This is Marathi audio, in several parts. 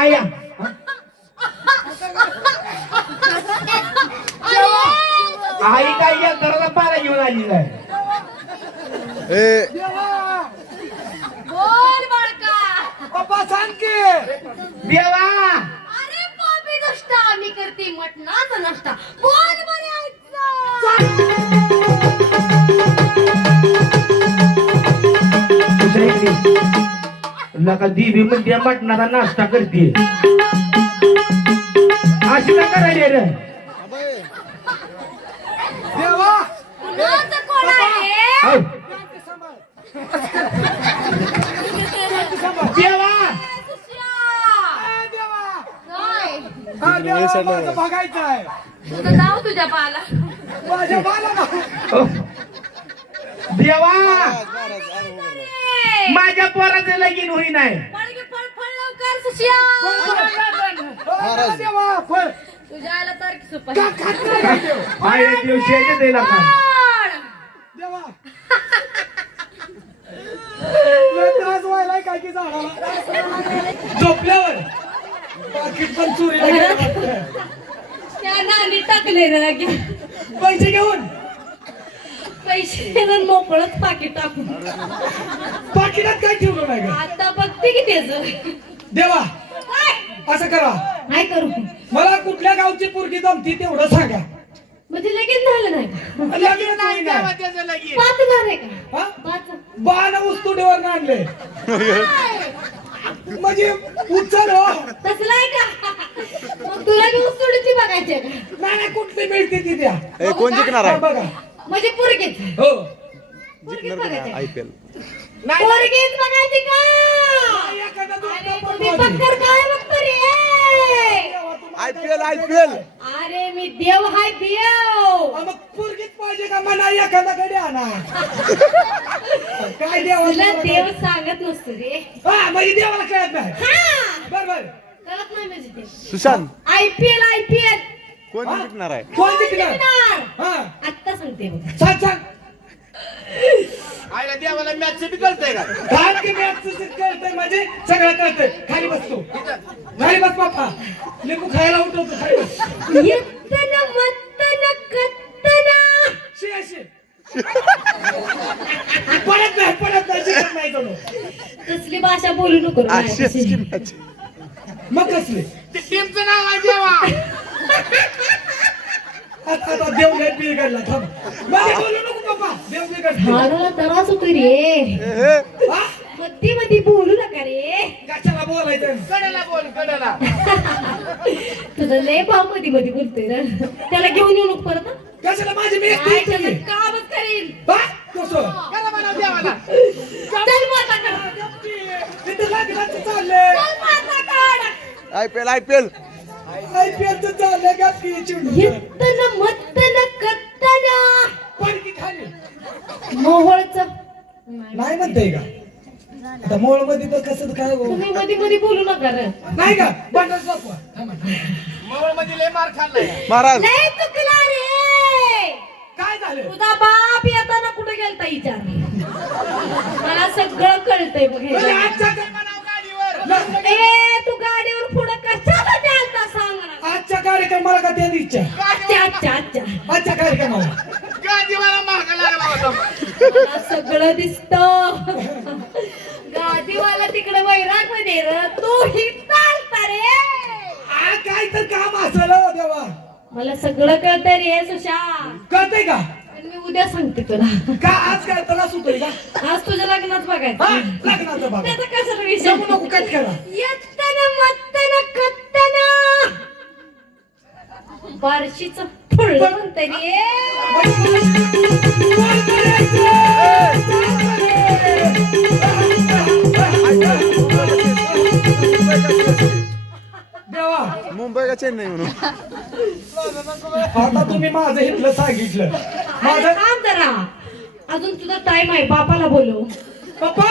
आया आई काय या घराला पारा घेऊन आली ए. बोल बाळका. पप्पा सांग की. देवा. अरे पापी नष्ट आम्ही करते मटणाचा नष्ट नका देवी म्हणते मटणाचा नाश्ता करते. अशी का करायला रे? देवा! कुणाचं कोण आहे? औ, सांभाळ देवा! सुशिया. ए, देवा! काय? हा बघायचं आहे. तुझं नाव तुझ्या बाला. माझ्या बाला ना ओ, देवा! माझ्या पोराचं लगीन होई नाही पळगे पळ पळ लवकर सुशिया हो, देवा फळ तुझ्या आला तर सुपर दिवशी का त्रास काय की झाडाला झोपल्यावर पाकिट पण चोरी टाकले पैसे घेऊन पैसे मोकळच पाकिट टाकून. पाकिटात काय ठेवलं नाही का? आता बघते की त्याच देवा काय? असं करा. काय करू मला कुठल्या गावची पोरगी जमती तेवढं सांगा. म्हणजे लगेच झालं नाही का? लगेच नाही. ना. पाच हजार आहे का? पाच. बाण उस्तुडीवर आणले. म्हणजे उचल हो. तसलं आहे का? मग तुला घेऊन सोडूची बघायचे का? नाही नाही कुठली मिळते ती द्या. ए कोण जिंकणार आहे? बघा. म्हणजे पोरगीच. हो. पोरगीच बघायचे आय पी एल पोरगीच बघायची का? एखादा. बक्कर काय बघतो रे I P L I P L अरे मी देव हाय देव. मग पोरगीच पाहिजे का? म्हणा एखादा कडे आणा. काय तुला देवा देव सांगत नसतो रे. हा म्हणजे देवाला कळत नाही. हा. बर बर. कळत नाही म्हणजे सुशांत. IPL IPL. कोण जिंकणार आहे? कोण जिंकणार? सांगते बघ. सांग सांग आईला देवाला मॅच बी कळतंय का? धान की मॅच कळतंय म्हणजे सगळं कळतंय. खाली बसतो. खाली बस पप्पा. लिंबू खायला उठवतो खाली बस. येतन मत्तन कत्तन. शी अशी पडत नाही पडत नाही शिकत नाही. तसली भाषा बोलू नको रे मग कसले? ते टीमचं नाव आहे देवा. आता देव लय बिघडला थांबमध्ये बोलू नको पप्पा देव बिघडला हाडाला त्रास होतो रे. हा? मधी मधी बोलू नका रे. कशाला बोलायचं? कडेला बोल कडेला. तुझं लय भाव मधी मधी बोलतोय ना त्याला घेऊन येऊ नको परत हं? कशाला माझी मी काय त्याचं? कामच करीन. हा? कसं? करा म्हणा देवाला. चल माता काढ तिथे लग्नाचं चाललंय. चल माता काढ. I P L I P L. आयपीएलचं चाललंय का की चिडून येतन मत्तन कत्तन. पडकी खाली. मोहोळच. नाही म्हणताय का? आता मोळमध्ये तर कसं काय हो? तुम्ही मध्ये मध्ये बोलू नका रे. नाही का? दाखवा. मोळमध्ये लय मार खाल्लाय. महाराज. लय चुकला रे. काय झालं? तुझा बाप येताना कुठे गेलता विचार? मला सगळं कळतंय बघ हे. गाडीवर. ए तू गाडीवर पुढे कशाला चालता सांग मला आजच्या कार्यक्रमाला का त्या इच्छा? अच्छा अच्छा अच्छा. आजच्या कार्यक्रमाला. गाडीवाला महाग लागला होता मला सगळं दिसत. गादीवाला तिकडे वैरागमध्ये र तू ही चालता रे. आ काय तर काम असलं हो देवा. मला सगळं कळतंय रे सुशा. कळतंय का? पण मी उद्या सांगते तुला. का आज काय त्याला सुतोय का? आज तुझ्या लग्नात हा बघायचं लग्नाचं बाबा त्याचा कशाला विषय? नको नको कट करा. येत्तन बारशीच फुडलं म्हणतंय रे. देवा. मुंबई का चेन्नई म्हणून? आता तुम्ही माझं इथलं सांगितलं. माझं थांब जरा. अजून तुझा टाइम आहे. बापाला बोलव. पप्पा!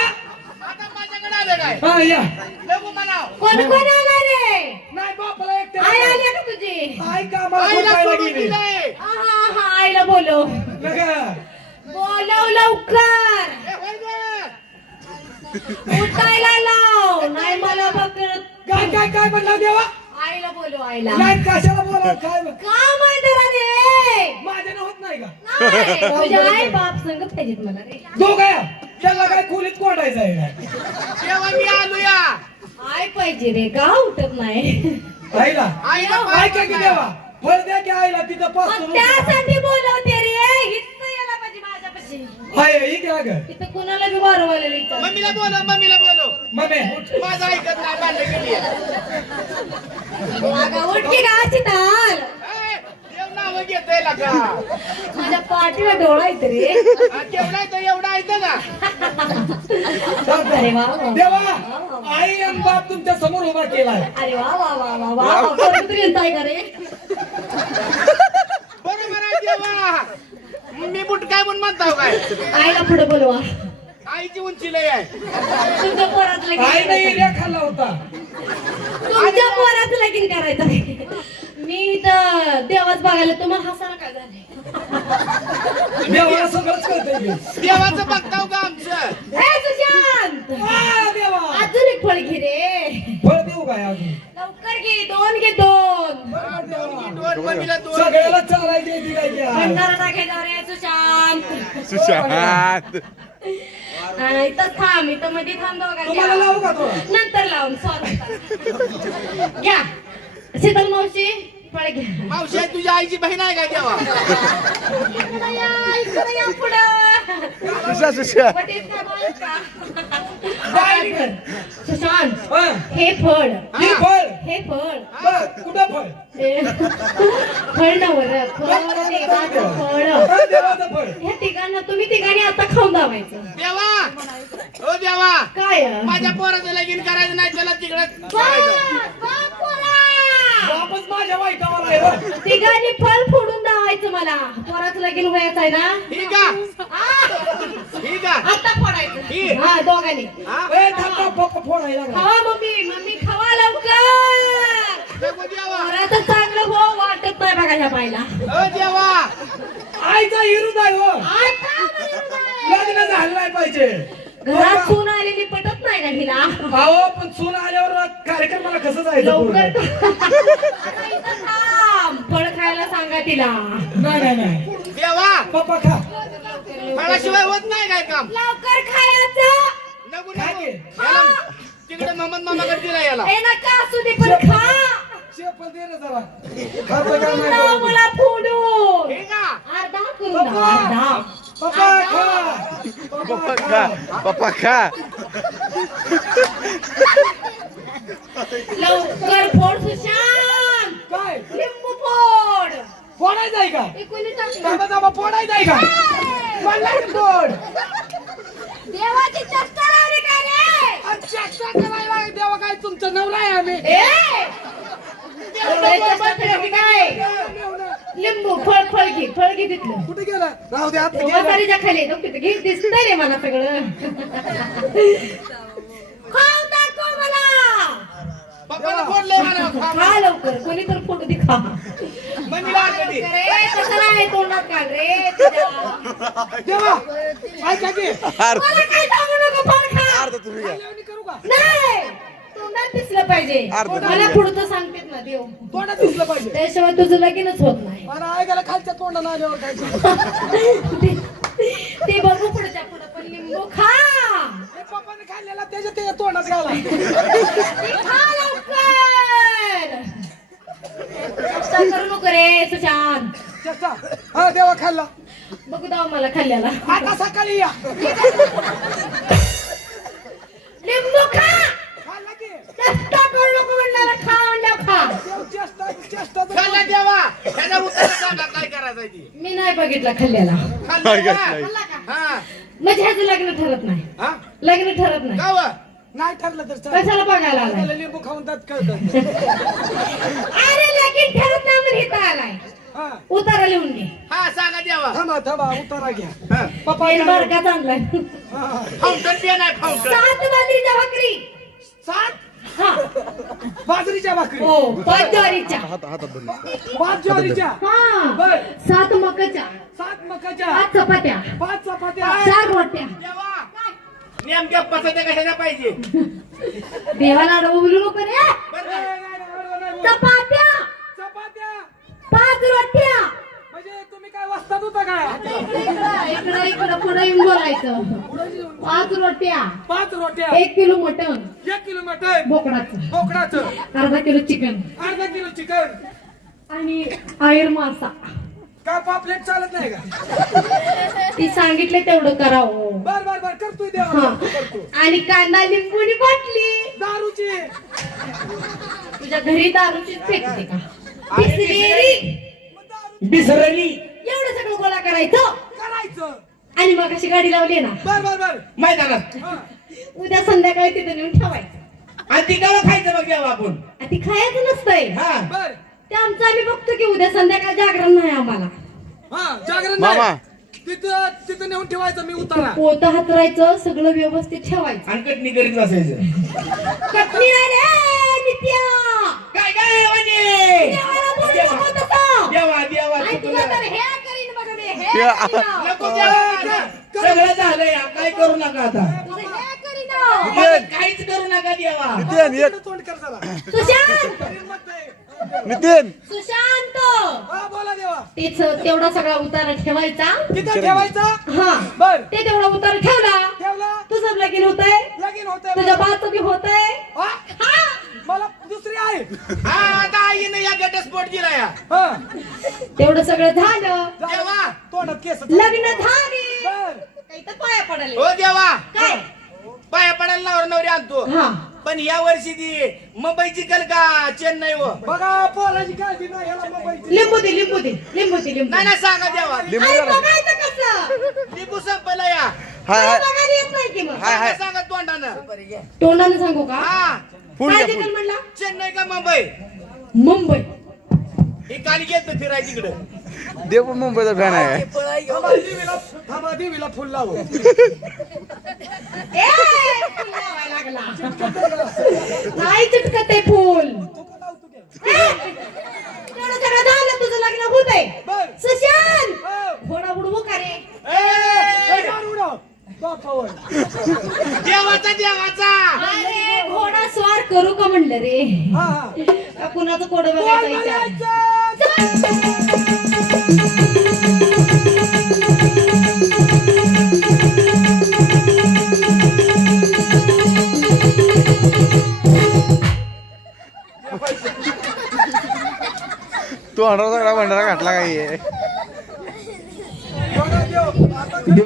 आता माझ्याकडे आलं काय? हा या. लघु म्हणाव. कोण कोण आला रे? नाही बापाला आई आईला बोलायला सोडून गेली दिलंय. हा हा आईला बोलव. नका. बोलव लवकर. ए, होय गं. उठायला लाव. नाही मला पकडत काय काय काय म्हणला देवा? आईला बोलू आईला. नाही कशाला बोला काय रे माझ्यानं होत नाही का? नाही, आई बाप संग पाहिजेत मला रे. दोघं त्याला काय खोलीत कोंडायचं आहे? काय तेव्हा मी आलो या. आय पाहिजे रे. का उठत नाही? आईला आईला ऐका की देवा फळ द्या की आईला तिथं मग पासून त्यासाठी बोलवते रे हित यायला पाहिजे माझ्यापाशी. हाय ही घ्या ग इथं कुणाला बी वारवायला विचार मम्मीला बोलव मम्मीला बोलव. मम्मी माझं ऐकत नाही भांडण केली अगं, उठ की गाची ताल नाव घेतोय लका माझ्या पाठीला डोळा येत रे केवढा येतो एवढा येतं का अरे वा वा. देवा आई आणि बाप तुमच्यासमोर उभा केलाय. अरे वा वा वा वा वा. येताय का रे? बरोबर आहे देवा. मी बुट काय म्हणून म्हणताव काय? आईला पुढे बोलवा. आईची उंची लय आहे. तुमच्या पोरात लगीन नाही एरिया खाल्ला होता. तुमच्या पोरात लगीन करायचं. मी तर देवाच बघायला तुम्हाला हसायला काय झाले देवाला सगळंच कळतंय की. देवाचं बघताव का आमचं? ए सुशांत! आ, देवा. अजून एक फळ घे रे. फळ देऊ काय अजून? लवकर घे दोन घे दोन. सगळ्याला चालायची ती काय की आई. भंडारा टाकायचा रे सुशांत. सुशांत. हा, इथं थांब इथं मध्ये थांब तुम्हाला लावू दोघा का तो नंतर लावून सॉरी. घ्या. शीतल मावशी फळ घ्या. मावशी तुझ्या आईची बहीण आहे का देवा? इकडं या, इकडं या पुढं. सुशा सुशा. वटीत काय बोलत का? बाहेर. सुशांत हा. हे फळ. ही फळ. हे फळ. बर कुठं फळ? हे फळ नवर फळ देवाचं फळ. हा, देवाचं फळ. ह्या तिघांना तुम्ही तिघांनी आता खाऊन दावायचं देवा. ओ देवा. काय? माझ्या पोराचं लगीन करायचं नाही त्याला तिकडं. वापस माझ्या वाईटावर आहे बरं. तिघांनी फळ फोडून दावायचं मला. पोराचं लगीन व्हायचं आहे ना? ठीक आहे आ, ठीक आहे आता फोडायचं. ही. हा दोघांनी. हा? ए, पप्पा फोन आहे लागला. खावा मम्मी. मम्मी खावा लवकर. नको देवा पोराचं चांगलं हो वाटत नाही बघा ह्या बाईला. ओ देवा आईचा हिरूच आहे हो. आता बरं लग्न झालं नाही पाहिजे. घरात सून आलेली पटत नाही का हिला. अहो पण सून आल्यावर कार्यक्रमाला कसं जायचं लवकर पोरगं? आता इथं थांब. फळ खायला सांगा तिला. नाही नाही नाही. देवा. पप्पा खा. फळाशिवाय होत नाही काय काम? लवकर खायचं. नको खा नको की. याला तिकडे मोहम्मद मामाकडे दिला याला. ए नका असू दे पण खा. शेपल दे ना जरा. खातं का नाही राव बघू. मला फोडून. अर्धा करून द्या, अर्धा. खा पप्पा खा लवकर फोड सुशांत काय लिंबू फोड फोडायचं आहे का हे थांबा थांबा फोडायचं आहे का की फोड देवाची चेष्टा लावली का रे चेष्टा करायला देवा काय तुमचं नवरा आहे आम्ही ए देवाची केली काय लिंबू फळ फळ घे फळ घे तिथलं. कुठे गेला? राहू दे आता गेला. म्हातारीच्या खाली. तिथं घे दिसतंय रे मला सगळं. खाऊ दाखव मला? पप्पाला फोडलंय मला खा. खा लवकर कोणी तर फोटो दे खा. तोंडात काढ रे? तुझ्या. देवा ऐका की. मला काय सांगू नको फळ खा. अर्ध तुम्ही करू का नाही. तोंडात दिसलं पाहिजे? अर्ध मला पुढचं सांगतेत ना देव. तोंडात दिसलं पाहिजे? त्याशिवाय तुझं लगीनच होत नाही. मला ऐकायला खालच्या तोंडाला आल्यावर काय? ते- ते बघू पुढच्या पुढं पण लिंबू खा! हे पप्पाने खाल्लेला त्याच्या त्याच्या तोंडात घाला. ते खा लवकर! चेष्टा करू नको रे सुशांत. चेष्टा? हा देवा खाल्ला. बघू दाव मला खाल्ल्याला. आता सकाळी या. लिंबू खा खाल्ला की चेष्टा करू नको म्हणणारा खा म्हणल्यावर खा देव चेष्टा चेष्टा तर- खाल्ला देवा त्याच्या उत्तर सांगा ती. मी नाही बघितला खाल्ल्याला. खाल्लं काय का? काय? खाल्ला का? हा. म्हणजे ह्याचं लग्न ठरत नाही. हा? लग्न ठरत नाही? नाही ठरलं तर चालेल. कशाला बघायला आलाय? लिंबू खाऊन दात कळतं अरे लगीन ठरत नाही म्हणून इथं आलाय. हा. उतारा लिहून घे. हा सांगा देवा. थांबा थांबा उतारा घ्या. पप्पा पेन. बारकाच आणलाय. हा. फाउंटन पेन आहे फाउंटन. सात बाजरीच्या भाकरी. सात? बाजरीच्या भाकरी. हो पाच ज्वारीच्या हात हातात बंद पाच ज्वारीच्या. हा. बर. सात मकाच्या. सात मकाच्या. पाच चपात्या. पाच चपात्या. चार रोट्या. देवा. नेमक्या कशाच्या पाहिजे? देवाला बोलू नको रे. बरं का? चपात्या. चपात्या. पाच रोट्या. म्हणजे तुम्ही काय वाजतात होता काय? इकडं इकडं पुढे येऊन बोलायचं. पाच रोट्या. पाच रोट्या. एक किलो मटण. एक किलो मटन बोकडाचं. बोकडाचं. अर्धा किलो चिकन. अर्धा किलो चिकन. आणि आयर मासा. का पापलेट चालत नाही का? ती सांगितले तेवढं करावं. बर बर बर करतोय हा. देवा करतो. आणि कांदा लिंबूनी बाटली. दारूची. तुझ्या घरी दारूची फेकते का? बिसरली एवढं सगळं गोळा करायचं? करायचं. आणि मग अशी गाडी लावली ना? बर बर बर. मैदानात. हा. उद्या संध्याकाळी तिथे नेऊन ठेवायचं. आणि ती गावा खायचं मग जेव्हा आपण? ती खायचं नसतंय. हा. बर. ते आमचं आम्ही बघतो की उद्या संध्याकाळ जागरण नाही आम्हाला. हा जागरण मामा. तिथं तिथं नेऊन ठेवायचं मी उतारा. पोत हातरायचं सगळं व्यवस्थित ठेवायचं. आणि कटणी करीत बसायचं कटणी नाही रे नित्या! काय काय म्हणजे? देवाला बोलू नको तसं. देवा देवा आणि तू तुला तर हे करीन बघ मी, हे या. करीन. नको देवा, सगळं झालंय काय करू नका आता. तुझं हे काहीच करू नका देवा. नितीन एक. तोंड कर जरा सुशांत! मत नाही. नितीन! सुशांत! हा बोला देवा. तेच तेवढा सगळा उतारा ठेवायचा. तिथं ठेवायचा? हा. बर. ते तेवढा उतारा ठेवला. ठेवला? तुझं लगीन होतंय? लगीन तुझ्या होत बाचं बी होतंय? हा? मला दुसरी आहे. हा आता आईनं या घटस्फोट दिला या हा. तेवढं सगळं झालं. देवा. तोंडात केस लग्न झाली. बर. काही तर पाया पडाले. हो देवा. काय? पडायला नवर नवरी आणतो. हा. पण या वर्षी ती मुंबईची कल का? चेन्नई हो बघा पोराची काळजी नाही ह्याला लिंबू दे लिंबू दे लिंबू दे लिंबू नाही ना सांगा देवा. लिंबू अरे जरा लिंबू संपला या. हाय हाय बघायला येत नाही की मग. हाय हाय सांगा तोंडानं. तोंडाने सांगू का? हा. काय. म्हणला? चेन्नई का मुंबई? मुंबई. हे काल गेलं फिराय तिकडं देव पण मुंबईचा फॅन आहे थांबा देवीला थांबा देवीला फुल लावू ए, फुल लावायला लागला. नाही चिटकत आहे फुल झालं तुझं लग्न होत आहे बर सुशांत हो. घोडा बुडवू का रे ए, दार उडव. बापावर. देवाचा देवाचा अरे घोडा स्वार करू का म्हणलं रे हा, हा. का कुणाचं कोड बघायचं? तू अंडर सगळा भंडारा घातला काही